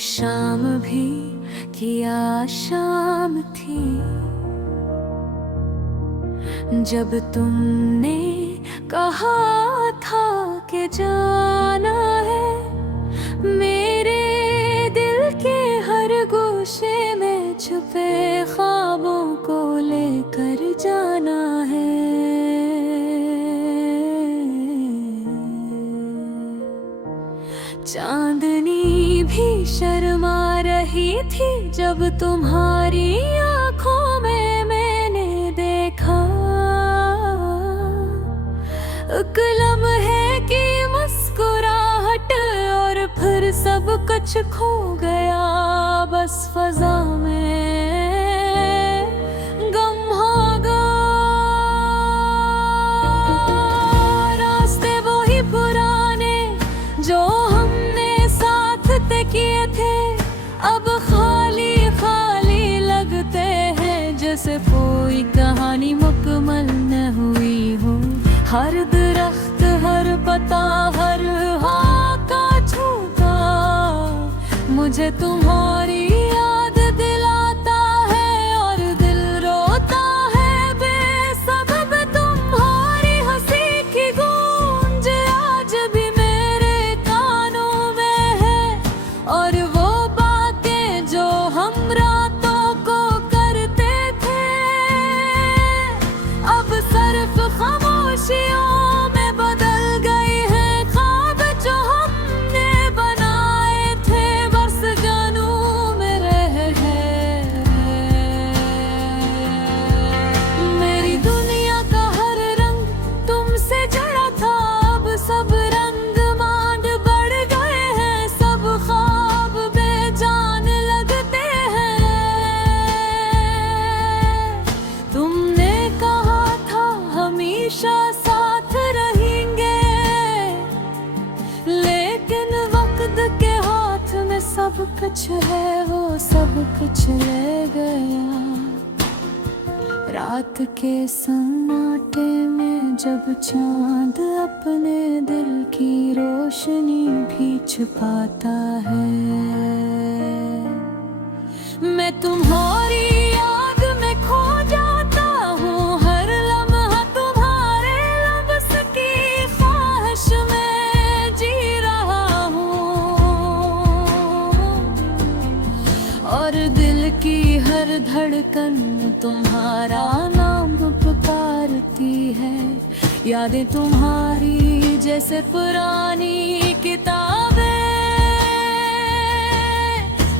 शाम भी किया शाम थी जब तुमने कहा था कि जाना है। मेरे दिल के हर गोशे में छुपे ख्वाबों को लेकर जाना है। चांदनी भी शर्मा रही थी जब तुम्हारी आंखों में मैंने देखा एक लम्हे की मुस्कुराहट और फिर सब कुछ खो गया बस फजा में गम होगा। रास्ते वही पुराने जो किए थे अब खाली खाली लगते हैं जैसे कोई कहानी मुकम्मल न हुई हो। हर दरख्त हर पता हर हाँ का छूटा मुझे तुम्हारी याद दिलाता है और दिल रोता है बेसबब। तुम्हारी हंसी की गूंज आज भी मेरे कानों में है और वो बातें जो हम रातों को करते थे अब सिर्फ खामोशियों में बदल गई है। ख्वाब जो हमने बनाए थे बस जानू में रह गए। मेरी दुनिया का हर रंग तुमसे जड़ा था अब सब रंग मांड बढ़ गए हैं। सब ख्वाब बेजान लगते हैं। तुमने कहा था हमेशा साथ रहेंगे लेकिन वक्त के हाथ में सब कुछ है वो सब कुछ रह गया। रात के सन्नाटे में जब चांद अपने दिल की रोशनी भी छुपाता है मैं तुम्हारी याद में खो जाता हूँ। हर लम्हा तुम्हारे लफ्ज़ की ख्वाहिश में जी रहा हूँ और दिल की हर धड़कन तुम्हारा नाम पुकारती है। यादें तुम्हारी जैसे पुरानी किताबें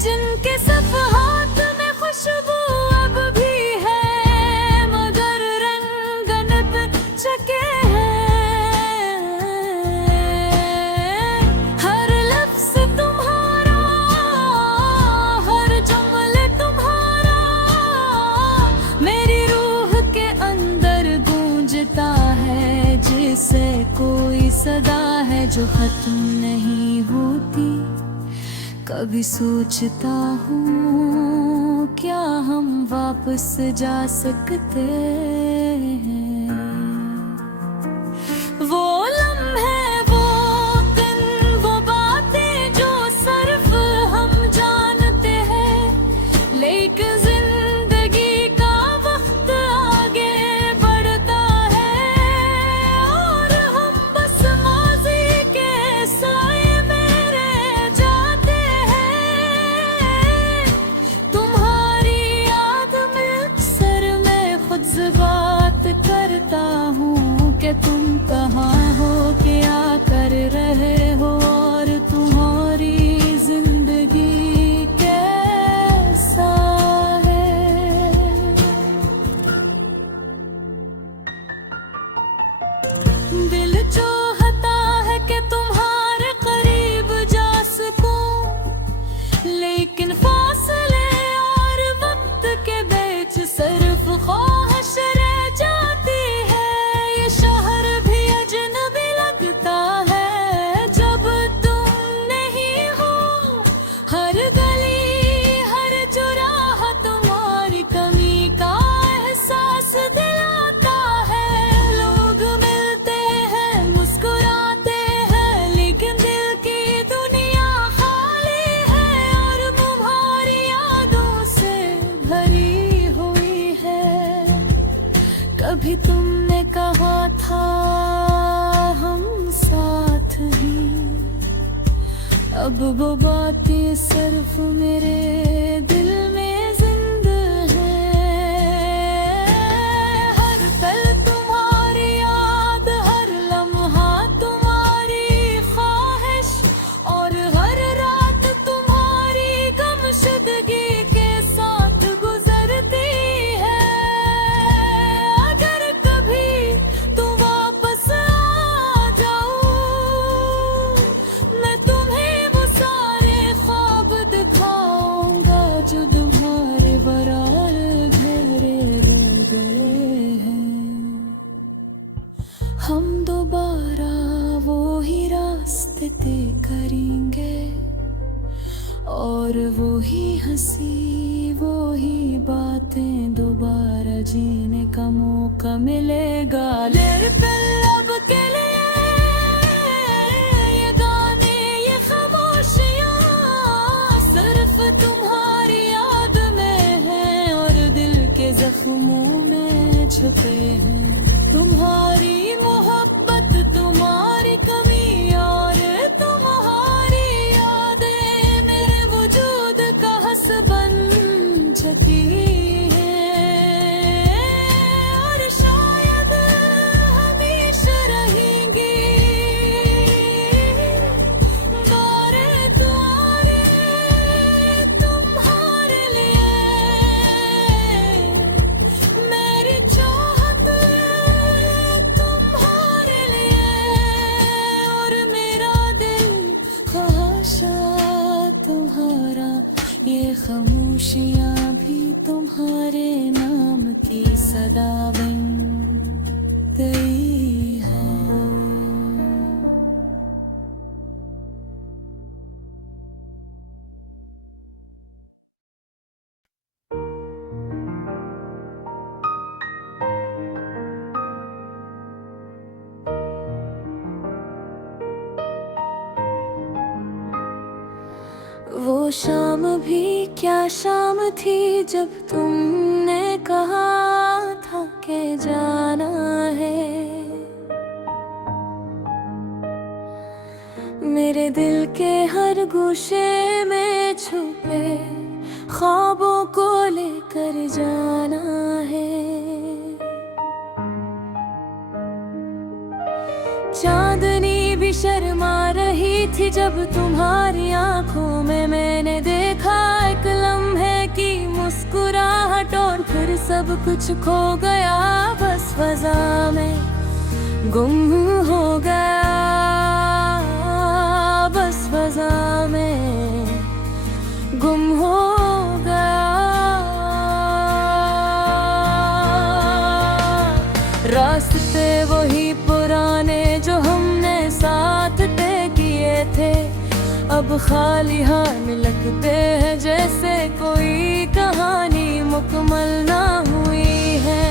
जिनके सफ़हात में खुशबू अब भी है मगर रंगन पे चके हैं। हर लफ्ज़ तुम्हारा हर जुमले तुम्हारा मेरी रूह के अंदर गूंजता है जिसे कोई सदा है जो खत्म नहीं होती। कभी सोचता हूँ क्या हम वापस जा सकते हैं। वो लम्हे वो दिन वो बातें जो सिर्फ हम जानते हैं लेकिन जिंदगी का वक्त आगे बढ़ता है और हम बस माज़ी के साए में रह जाते हैं। तुम्हारी याद में अक्सर मैं खुद से बात करता हूँ कि तुम कहाँ हो क्या कर रहे हो और तुम्हारी जिंदगी कैसा है। दिल चाहता है कि तुम्हारे करीब जा सकूं लेकिन फासले और वक्त के बीच सिर्फ ख्वाहिश रह जाती है। ये शहर भी अजनबी लगता है जब तुम नहीं हो। हर गली हर चौराहा तुम्हारी कमी का एहसास दिलाता है। लोग मिलते हैं मुस्कुराते हैं लेकिन दिल की दुनिया खाली है और कभी तुमने कहा था हम साथ ही, अब वो बातें सिर्फ मेरे दिल में जिंदा है। हर पल तुम्हारी याद, हर लम्हा तुम्हारी ख्वाहिश, और हर रात तुम्हारी गमशुदगी के साथ गुजरती है। अगर कभी तुम वापस आ जाओ, मैं तुम्हें वो सारे ख्वाब दिखाऊंगा जो तुम्हारे बरार घेरे रह गए हैं। हम दोबारा वो ही रास्ते तय करेंगे, और वो ही हंसी वो ही बातें दोबारा जीने का मौका मिलेगा। अब के लिए ये गाने, ये खामोशियाँ सिर्फ तुम्हारी याद में हैं, और दिल के जख्मों में छुपे हैं। तुम्हारी मोहब्बत, तुम्हारी कमी और तुम्हारी यादें मेरे वजूद का हस बन चुकी हैं, और शायद हमेशा रहेंगी। द्वारे द्वारे तुम्हारे लिए मेरी चाहत, तुम्हारे लिए और मेरा दिल ख्वाहिशा तुम्हारा। ये खामोशियाँ भी तुम्हारे नाम की सदा बन गई है। वो शाम भी क्या शाम थी जब तुमने कहा था कि जाना है। मेरे दिल के हर गोशे में छुपे ख्वाबों को लेकर जाना है। चांदनी भी शर्मा रही थी जब तुम्हारी आंखों में मैंने देखा एक लम्हे की मुस्कुराहट, और फिर सब कुछ खो गया बस फजा में गुम हो गया, बस फजा में गुम हो गया। रास्ते वही पुराने जो हमने साथ तय किए थे, अब खाली हाथ लगते हैं जैसे कोई कहानी मुकम्मल ना हुई है।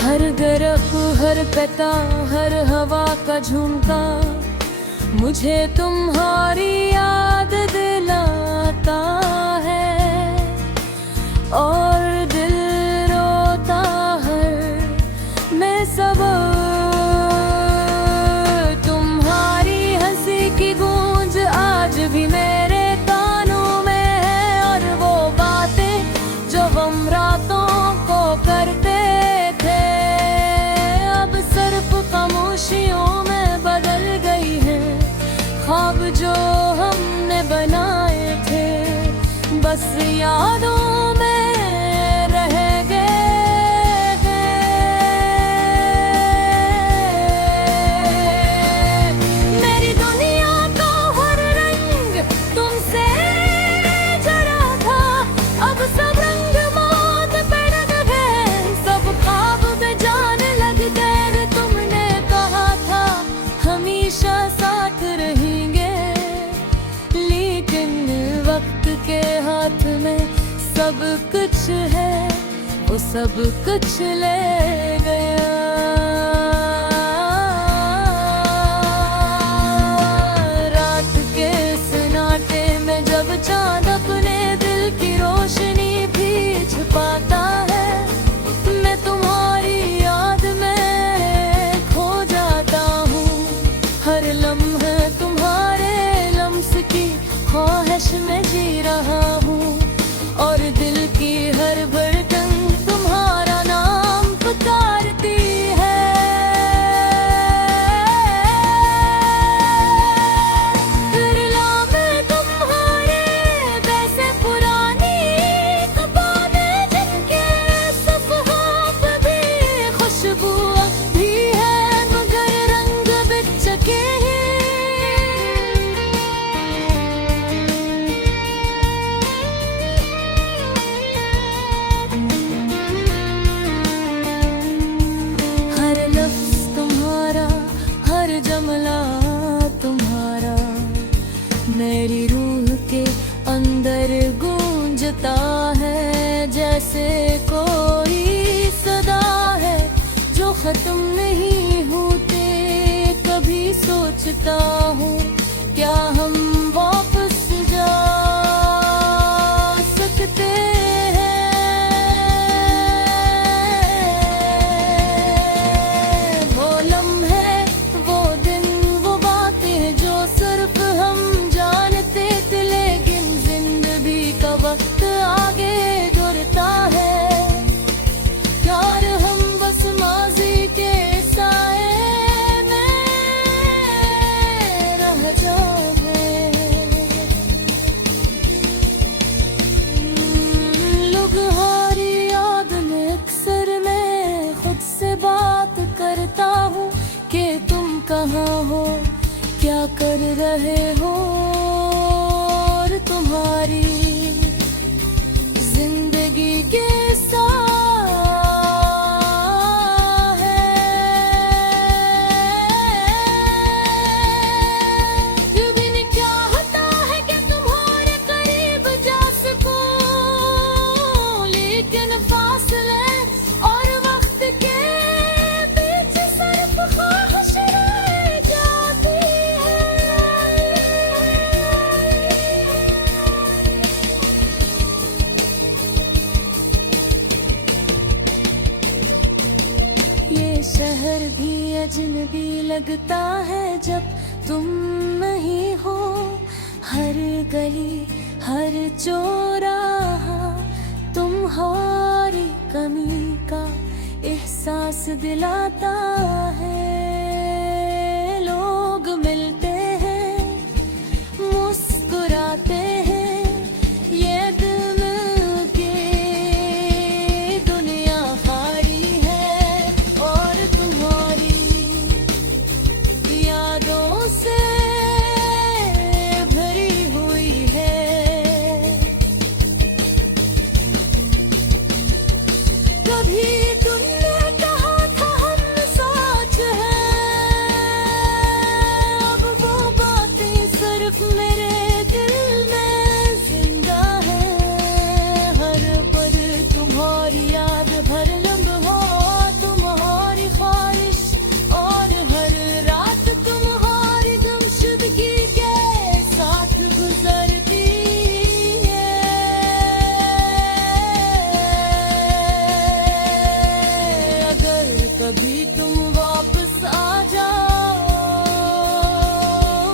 हर दरख्त, हर पत्ता, हर हवा का झुमका मुझे तुम्हारी याद दिलाता है, और दिल रोता है मैं सब। तुम्हारी हंसी की गूंज आज भी मेरे कानों में है, और वो बातें जो हम रातों को करते थे अब सिर्फ खामोशियों में बदल गई है। ख्वाब जो हमने बनाए थे बस यादों में रह गए। मेरी दुनिया का हर रंग तुमसे जड़ा था, अब सब रंग मौत पे लग गए, सब ख्वाब बेजान लग गए। तुमने कहा था हमेशा साथ रहेंगे, लेकिन वक्त के हाथ में सब कुछ है, वो सब कुछ ले गया। खत्म नहीं होते। कभी सोचता हूँ क्या हम वापस जा सकते हैं। वो लम्हे, वो दिन, वो बातें जो सिर्फ हम जानते थे, लेकिन जिंदगी का वक्त आगे दौड़ता है। यार हम बस माजी के साए में रह जाए। लोग हारी याद में अक्सर मैं खुद से बात करता हूँ कि तुम कहाँ हो, क्या कर रहे हो, और तुम्हारी जिंदगी कैसा है। ये भी नहीं चाहता है कि तुम्हारे करीब जा सकूं, लेकिन फासले और वक्त के बीच सिर्फ ख्वाहिश रह जाती है। ये शहर भी अजनबी लगता है जब तुम नहीं हो। हर गली, हर चौराहा तुम्हारी कमी का एहसास दिलाता है। लोग मिलते हैं, मुस्कुराते हैं, ये दिल के दुनिया खाली है और तुम्हारी यादों से भरी हुई है। कभी तुमने कहा था हम साथ हैं, अब वो बातें सिर्फ मेरे दिल में जिंदा है। हर पल तुम्हारी याद, हर लम्हा तुम्हारी ख्वाहिश, और हर रात तुम्हारी गुमशुदगी के साथ गुजरती है। अगर कभी तुम वापस आ जाओ,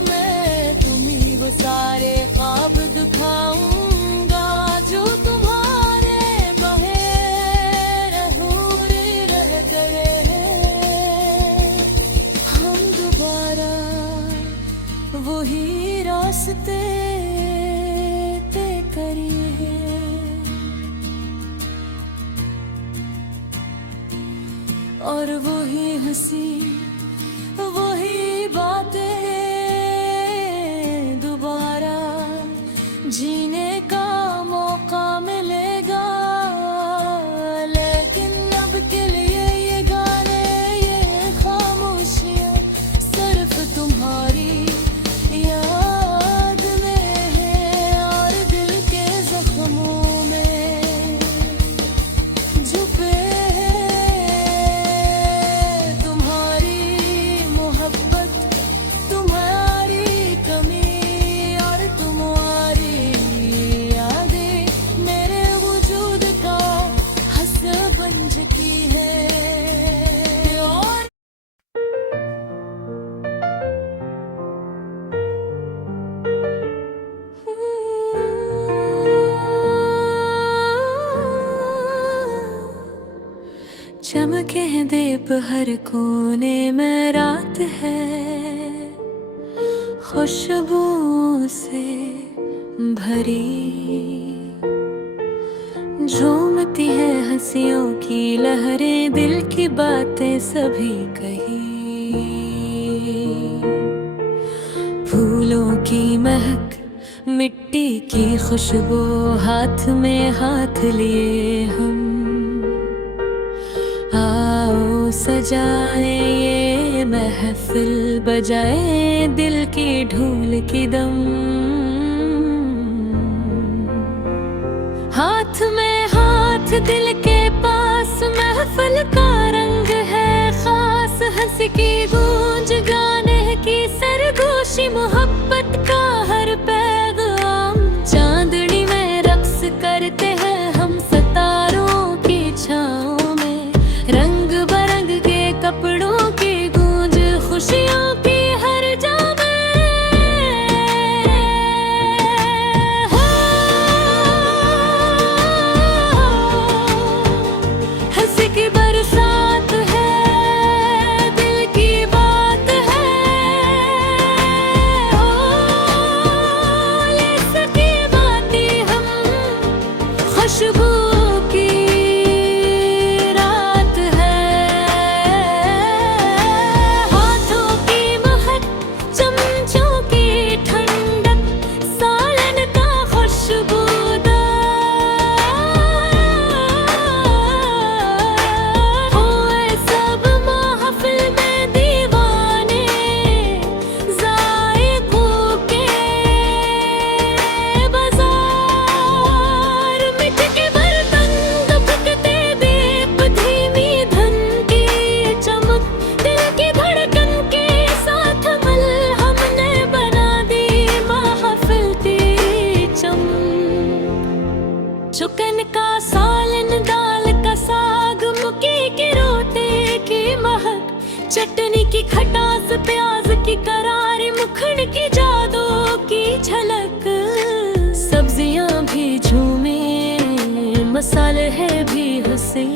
मैं तुम्हें वो सारे ख्वाब दिखाऊंगा जो तुम्हारे बहे अधूरे रह गए हैं। हम दोबारा वही रास्ते तय करेंगे, और वही हंसी, वही बातें दोबारा जीने का मौका मिलेगा। लेकिन अब के लिए ये गाने, ये खामोशियाँ सिर्फ तुम्हारी याद में है, और दिल के जख्मों में छुपे तुम्हारी मोहब्बत, तुम्हारी कमी, और तुम्हारी यादें मेरे वजूद का हस्सा बन चुकी है। और चमके हैं दीप हर कोने में, रात है खुशबुओं से भरी। झूमती है हंसियों की लहरें, दिल की बातें सभी कही। फूलों की महक, मिट्टी की खुशबू, हाथ में हाथ लिए हम आओ सजाए ये महफिल, बजाए दिल की ढोल की दम। हाथ में हाथ दिल के पास महफिल का रंग है। की गूंज गाने की सरगोशी, मोहब्बत का हर पैगाम। चांदनी में रक्स करते हैं हम सितारों की छाँव में, रंग बरंग के कपड़ों की गूंज खुशियों की हर जा में। हंसी की बरसात है, दिल की बात है। ले सके बातें हम, खुशबू की रात है। हाथों की महक, चमचों की ठंडक, सालन का खुशबूदार। होए सब महफिल में दीवाने, ज़ायक़ों के बाज़ार। मिट के बर्तन दबकते दीप, धीमी धन की चमक, दिल की धड़कन के साथ मिल हमने बना दी महफिल की चमक। चुकन का सालन, दाल का साग, मुकी के रोटे की महक, चटनी की खटास, प्याज की करारी, मुखड़ की जादू की झलक। सब्जियां भी झूमे, मसाले है भी हंसी,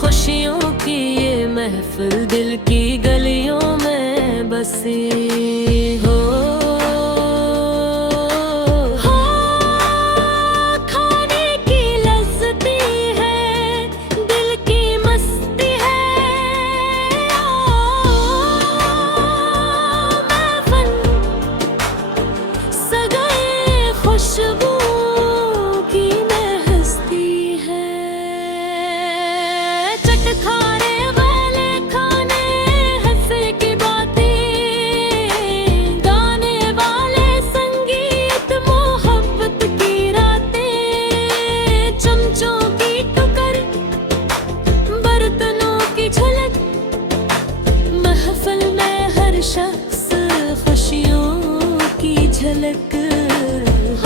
खुशियों की ये महफिल दिल की गलियों में बसी हो। खाने की लज़्ज़तें हैं, दिल की मस्ती है। महफ़िल सगाए खुशबू की महस्ती है। चटखारे वाले खाने, हंसी की बातें, गाने वाले संगीत, मोहब्बत की रातें। चमचों की टुकर, बर्तनों की झलक, महफिल में हर शख्स खुशियों की झलक।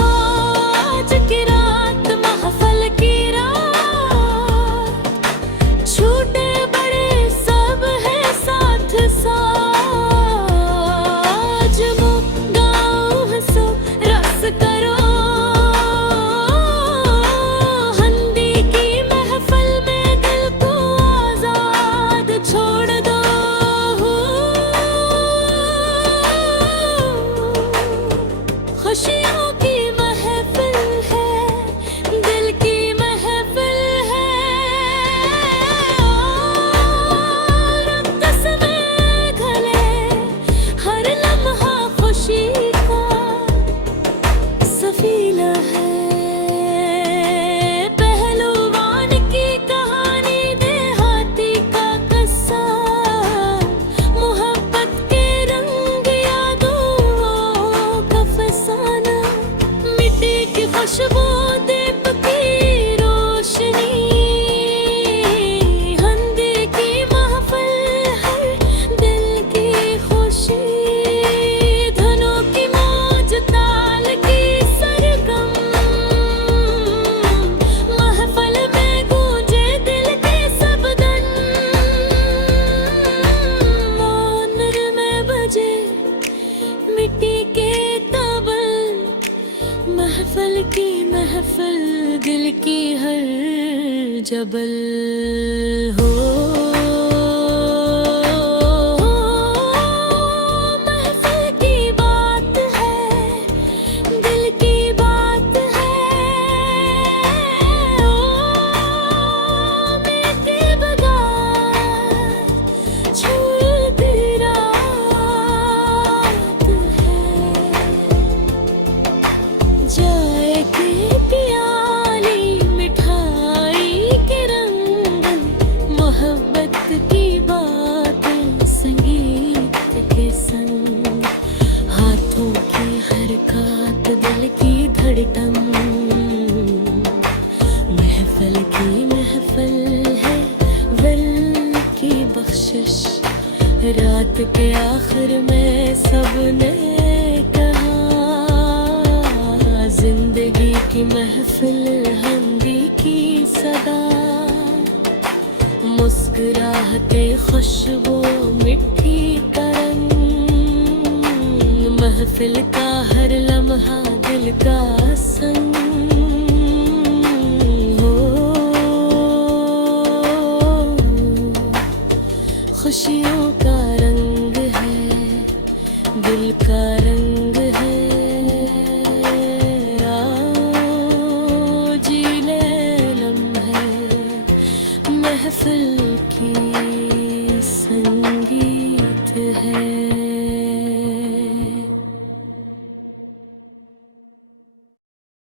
आज की रात, महफिल की रात, छोटे बड़े सब है साथ साथ। जमो गाओ हंसो रस करो, हंदी की महफिल में दिल को आजाद छोड़ दो। खुशियों की महफिल है, दिल की महफिल है। रक़्स में घले हर लम्हा खुशी का सफीला है। पहलवान की कहानी, देहाती का किस्सा, मोहब्बत के रंग, यादों का फसाना। मिट्टी की खुशबू, दीप की रोशनी, हंदी की महफिल, हर दिल की खुशी। धनों की मौज, ताल की सरगम, महफिल में गूंजे दिल के सब धन। मोनर में बजे मिट्टी के तबल, महफिल की महफिल, दिल की हर जबल हो। महफिल की बात है, दिल की बात है। मीठी बगार, छूती रात है। जाए के प्याली, मिठाई के रंगन, मोहब्बत की बातें संगीत के संग। हाथों की हरकत, दिल की धड़कन, महफिल की महफिल है, दिल की बख्शिश। बात के आखिर में सबने कहा, जिंदगी की महफिल हंदी की सदा, मुस्कुराहटे खुशबू मिठी तरंग, महफिल का हर लम्हा दिल का संग हो। खुशियों का रंग है, दिल का रंग है, आओ जी ले लम्हे महफिल की संगीत है।